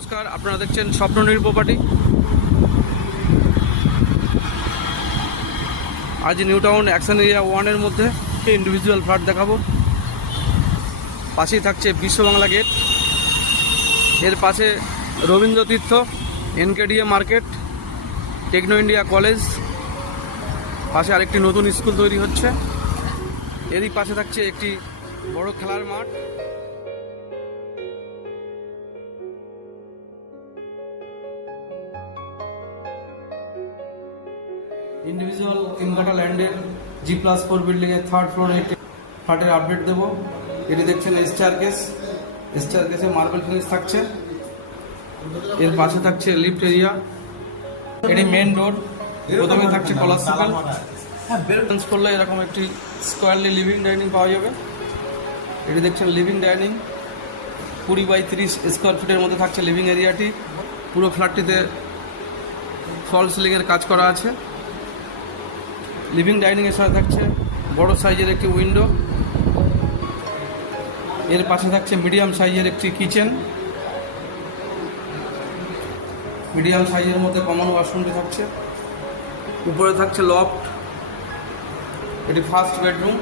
নমস্কার, আপনারা দেখছেন স্বপ্ননীড় প্রপার্টি। আজ নিউ টাউন অ্যাকশন এরিয়া 1 এর মধ্যে ইন্ডিভিজুয়াল ফ্ল্যাট দেখাবো। পাশেই থাকছে বিশ্ববাংলা গেট, এর পাশে Rabindra Tirtha, NKDA market, Techno India college, পাশে আরেকটি নতুন স্কুল তৈরি হচ্ছে। এরই পাশে থাকছে একটি বড় খেলার মাঠ। ইন্ডিভিজুয়াল 3 কাঠা ল্যান্ডের G+4 বিল্ডিংয়ের 3rd ফ্লোরে ফ্ল্যাটের আপডেট দেবো। এটি দেখছেন স্টারকেসে মার্বেল ফিনিশ থাকছে। এর পাশে থাকছে লিফট এরিয়া, এটি মেন ডোর। প্রথমে থাকছে কলার সিপাল, চেঞ্জ করলে এরকম একটি স্কোয়ারলি লিভিং ডাইনিং পাওয়া যাবে। এটি দেখছেন লিভিং ডাইনিং, 20x30 স্কোয়ার ফিটের মধ্যে থাকছে লিভিং এরিয়াটি। পুরো ফ্ল্যাটটিতে ফল সিলিংয়ের কাজ করা আছে। লিভিং ডাইনিংয়ের সাথে থাকছে বড় সাইজের একটি উইন্ডো। এর পাশে থাকছে মিডিয়াম সাইজের একটি কিচেন। মিডিয়াম সাইজের মধ্যে কমন ওয়াশরুমটি থাকছে। উপরে থাকছে লফট, এটি ফার্স্ট বেডরুম।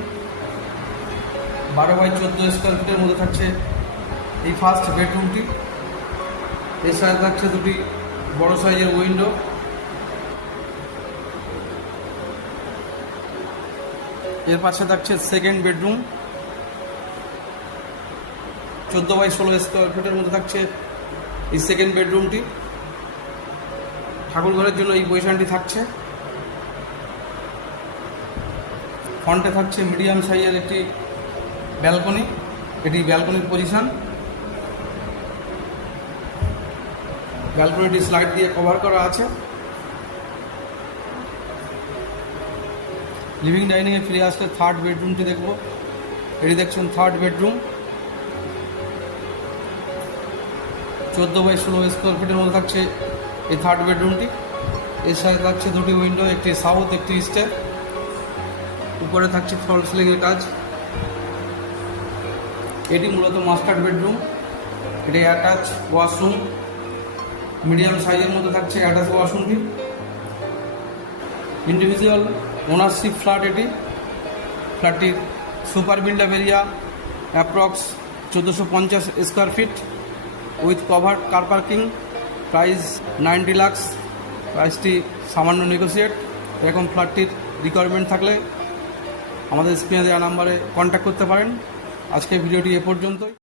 12x14 স্কোয়ার ফিটের মধ্যে থাকছে এই ফার্স্ট বেডরুমটি। এর সাথে থাকছে দুটি বড় সাইজের উইন্ডো। এর পাশে থাকছে সেকেন্ড বেডরুম, 14x16 স্কোয়ার ফিটের মধ্যে থাকছে এই সেকেন্ড বেডরুমটি। ঠাকুর ঘরের জন্য এই পজিশনটি থাকছে। ফ্রন্টে থাকছে মিডিয়াম সাইজের একটি ব্যালকনি, এটি ব্যালকনির পজিশন। ব্যালকনিটি স্লাইড দিয়ে কভার করা আছে। লিভিং ডাইনিংয়ে ফিরে আসলে থার্ড বেডরুমটি দেখব। এটি দেখছেন থার্ড বেডরুম, 14x16 স্কোয়ার ফিটের মধ্যে থাকছে এই থার্ড বেডরুমটি। এর সাথে থাকছে দুটি উইন্ডো, একটি সাউথ একটি ইস্টে। উপরে থাকছে ফল সিলিংয়ের কাজ। এটি মূলত মাস্টার বেডরুম, এটি অ্যাটাচ ওয়াশরুম। মিডিয়াম সাইজের মধ্যে থাকছে অ্যাটাচ ওয়াশরুমটি। ইন্ডিভিজুয়াল ওনারশিপ ফ্ল্যাট এটি। ফ্ল্যাটটির super buildup area approx 1450 square feet with covered car parking. Price 90 lakh. প্রাইসটি সামান্য নেগোসিয়েট। এরকম ফ্ল্যাটটির রিকোয়ারমেন্ট থাকলে আমাদের স্ক্রিনে দেওয়া নাম্বারে কন্ট্যাক্ট করতে পারেন। আজকের ভিডিওটি এ পর্যন্তই।